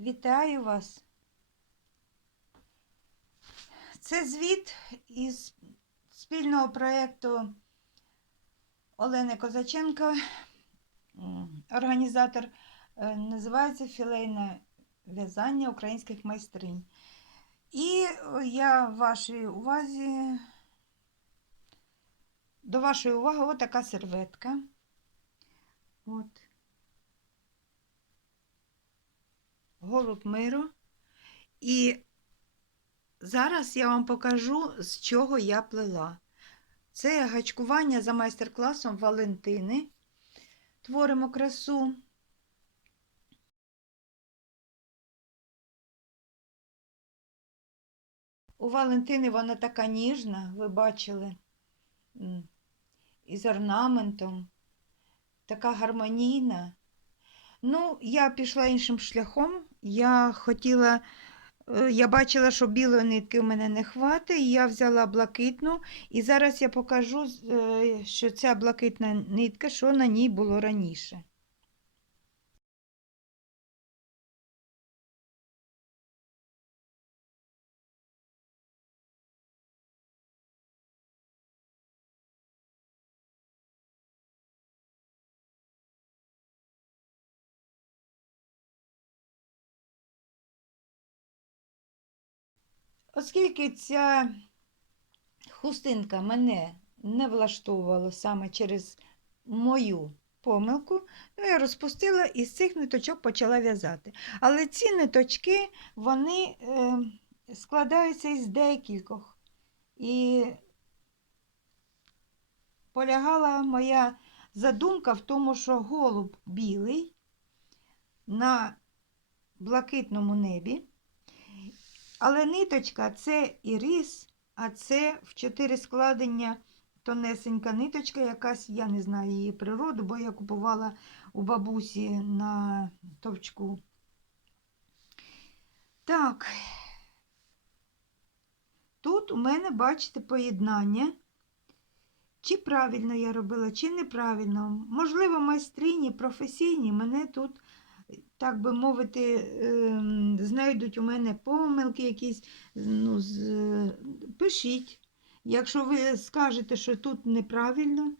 Вітаю вас. Це звіт із спільного проєкту Олени Козаченко, організатор, е, називається Філейне в'язання українських майстринь. І я вашій увазі, до вашої уваги, отака серветка. От. Голуб миру. І зараз я вам покажу, з чого я плела. Це гачкування за майстер-класом Валентини. Творимо красу. У Валентини вона така ніжна, ви бачили, із орнаментом, така гармонійна. Ну, я пішла іншим шляхом. Я хотіла, е, я бачила, що білої нитки в мене не хватить, і я взяла блакитну. І зараз я покажу, е, що ця блакитна нитка, що на ній було раніше. Оскільки ця хустинка мене не влаштовувала саме через мою помилку, ну, я розпустила і з цих ниточок почала в'язати. Але ці ниточки, вони е, складаються із декількох. І полягала моя задумка в тому, що голуб білий на блакитному небі. Але ниточка це ірис, а це в чотири складення тонесенька ниточка, якась, я не знаю її природу, бо я купувала у бабусі на товчку. Так, тут у мене, бачите, поєднання. Чи правильно я робила, чи неправильно. Можливо, майстрині, професійні мене тут так би мовити, ем, знайдуть у мене помилки якісь, ну, з... пишіть. Якщо ви скажете, що тут неправильно,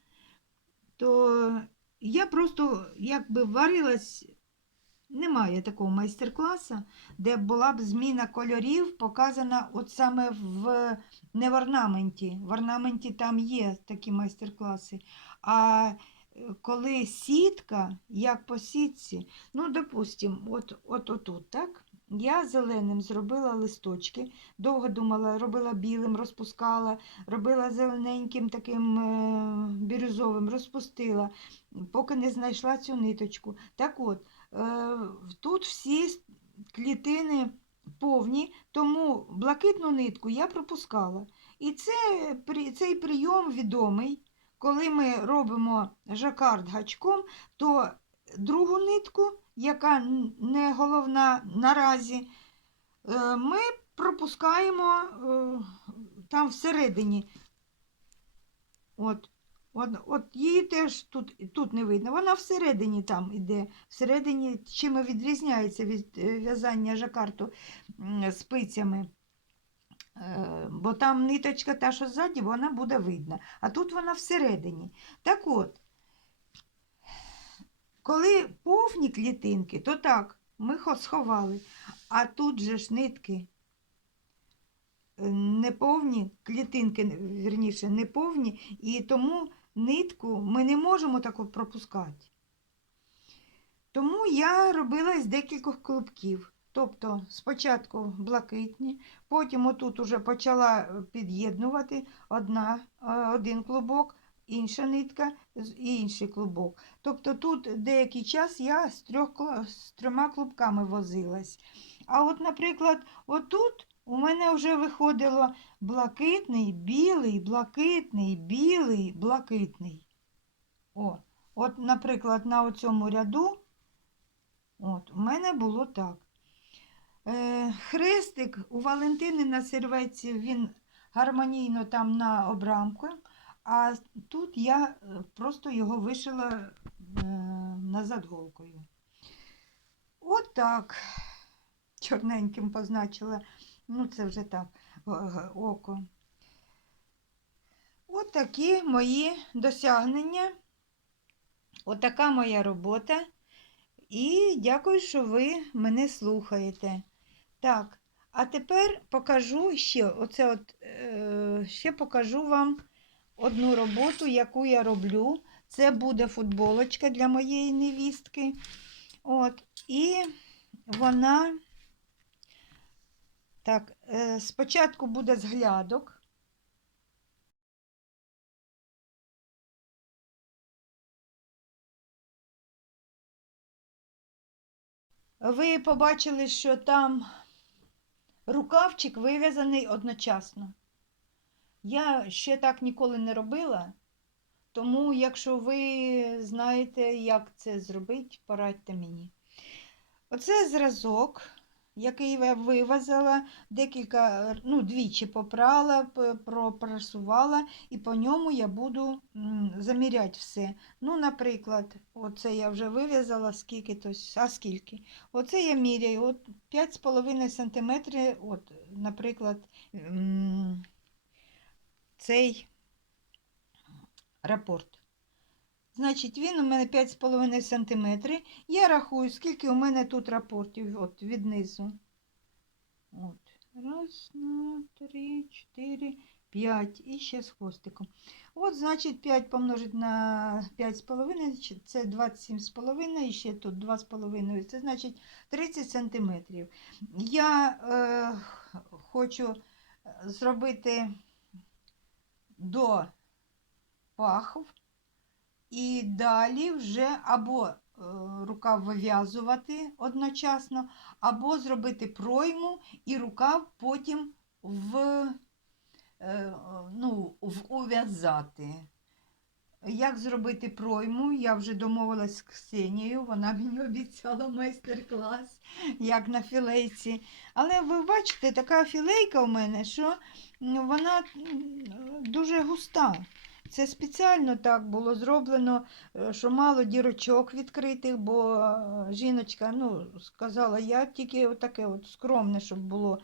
то я просто якби варилась, немає такого майстер-класу, де була б зміна кольорів показана от саме в не в орнаменті. В орнаменті там є такі майстер-класи. А е, коли сітка, як по сітці, ну, допустим, от, от отут, так? Я зеленим зробила листочки, довго думала, робила білим, розпускала, робила зелененьким таким е, бірюзовим, розпустила, поки не знайшла цю ниточку. Так от, е, тут всі клітини повні, тому блакитну нитку я пропускала. І це, цей прийом відомий. Коли ми робимо жакард гачком, то другу нитку, яка не головна наразі, е, ми пропускаємо е, там всередині. От, от, от її теж тут, тут не видно. Вона всередині там іде. Всередині чим відрізняється від е, в'язання жакарту спицями. Бо там ниточка та, що ззаді, вона буде видна. А тут вона всередині. Так от, коли повні клітинки, то так, ми сховали. А тут же ж нитки неповні, клітинки, вірніше, неповні, і тому нитку ми не можемо таку пропускати. Тому я робила із декількох клубків. Тобто спочатку блакитні, потім отут уже почала е, під'єднувати одна, е, один клубок, інша нитка і інший клубок. Тобто тут деякий час я з, трьох, з трьома клубками возилась. А от, наприклад, отут у мене вже виходило блакитний, білий, блакитний, білий, блакитний. О, от, наприклад, на оцьому ряду, от, у мене було так. Е, хрестик у Валентини на серветці, він гармонійно там на обрамку, а тут я е, просто його вишила е, назад голкою. От так. чорненьким позначила. Ну, це вже так, око. От такі мої досягнення. Отака моя робота. І дякую, що ви мене слухаєте. Так, а тепер покажу ще, оце от, е, ще покажу вам одну роботу, яку я роблю. Це буде футболочка для моєї невістки. От, і вона так, е, спочатку буде з глядок. Ви побачили, що там рукавчик вив'язаний одночасно. Я ще так ніколи не робила, тому якщо ви знаєте, як це зробити, порадьте мені. Оце зразок, який я вивазила, декілька, ну, двічі попрала, пропрасувала, і по ньому я буду заміряти все. Ну, наприклад, оце я вже вив'язала, скільки то, а скільки? Оце я міряю, от 5,5 см, от, наприклад, цей рапорт. Значить, він у мене 5,5 см. Я рахую, скільки у мене тут рапортів от, від низу. От. Раз, два, три, чотири, п'ять. І ще з хвостиком. От, значить, 5 помножити на 5,5, це 27,5, і ще тут 2,5, це значить 30 см. Я е, хочу зробити до пахв. І далі вже або е, рукав вив'язувати одночасно, або зробити пройму і рукав потім в, е, ну, ув'язати. Як зробити пройму? Я вже домовилась з Ксенією, вона мені обіцяла майстер-клас, як на філейці. Але ви бачите, така філейка у мене, що вона дуже густа. Це спеціально так було зроблено, е, що мало дірочок відкритих, бо е, жіночка ну, сказала, я тільки таке от скромне, щоб було,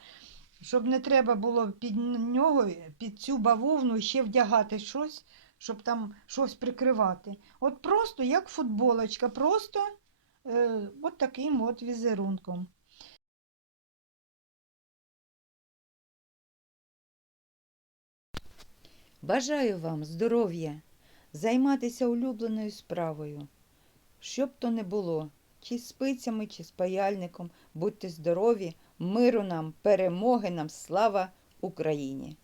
щоб не треба було під нього, під цю бавовну ще вдягати щось, щоб там щось прикривати. От просто як футболочка, просто е, от таким от візерунком. Бажаю вам здоров'я, займатися улюбленою справою. Що б то не було, чи з спицями, чи з паяльником, будьте здорові, миру нам, перемоги нам, слава Україні!